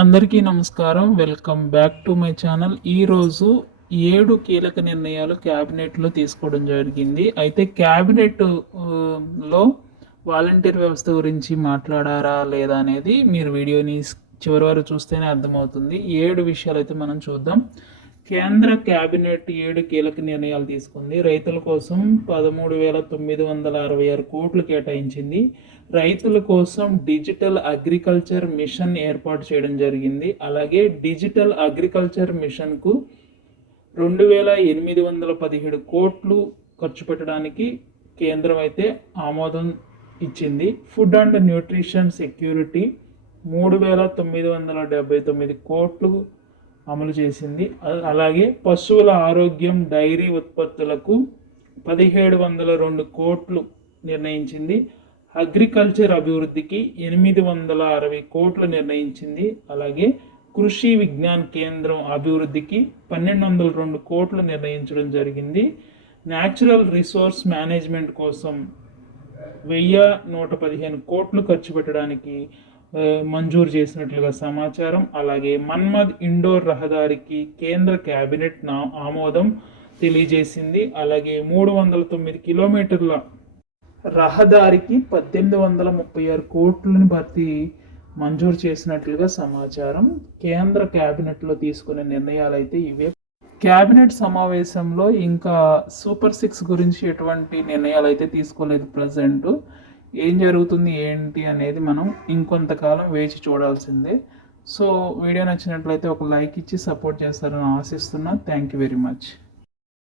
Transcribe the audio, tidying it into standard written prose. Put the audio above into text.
అందరికీ నమస్కారం. Welcome back to my channel. ఈరోజు 7 కీలక నిర్ణయాలు క్యాబినెట్లో తీసుకోవడం జరిగింది. అయితే క్యాబినెట్ లో వాలంటీర్ వ్యవస్థ గురించి మాట్లాడారా లేదా అనేది మీరు వీడియోని చివరి వరకు చూస్తేనే అర్థమవుతుంది. 7 విషయాలు అయితే మనం చూద్దాం. కేంద్ర క్యాబినెట్ 7 కీలక నిర్ణయాలు తీసుకుంది. రైతుల కోసం 13,966 కోట్లు కేటాయించింది. రైతుల కోసం డిజిటల్ అగ్రికల్చర్ మిషన్ ఏర్పాటు చేయడం జరిగింది. అలాగే డిజిటల్ అగ్రికల్చర్ మిషన్కు 2,817 కోట్లు ఖర్చు పెట్టడానికి కేంద్రం అయితే ఆమోదం ఇచ్చింది. ఫుడ్ అండ్ న్యూట్రిషన్ సెక్యూరిటీ 3,979 కోట్లు అమలు చేసింది. అలాగే పశువుల ఆరోగ్యం డైరీ ఉత్పత్తులకు 1,702 కోట్లు నిర్ణయించింది. అగ్రికల్చర్ అభివృద్ధికి 860 కోట్లు నిర్ణయించింది. అలాగే కృషి విజ్ఞాన్ కేంద్రం అభివృద్ధికి 1,202 కోట్లు నిర్ణయించడం జరిగింది. న్యాచురల్ రిసోర్స్ మేనేజ్మెంట్ కోసం 1,115 కోట్లు ఖర్చు పెట్టడానికి మంజూరు చేసినట్లుగా సమాచారం. అలాగే మన్మద్ ఇండోర్ రహదారికి కేంద్ర క్యాబినెట్ ఆమోదం తెలియజేసింది. అలాగే 309 కిలోమీటర్ల రహదారికి 1,836 కోట్లని భర్తీ మంజూరు చేసినట్లుగా సమాచారం. కేంద్ర క్యాబినెట్లో తీసుకునే నిర్ణయాలు అయితే ఇవే. క్యాబినెట్ సమావేశంలో ఇంకా సూపర్ 6 గురించి ఎటువంటి నిర్ణయాలు అయితే తీసుకోలేదు. ప్రజెంట్ ఏం జరుగుతుంది ఏంటి అనేది మనం ఇంకొంతకాలం వేచి చూడాల్సిందే. సో వీడియో నచ్చినట్లయితే ఒక లైక్ ఇచ్చి సపోర్ట్ చేస్తారని ఆశిస్తున్నా. Thank you very much.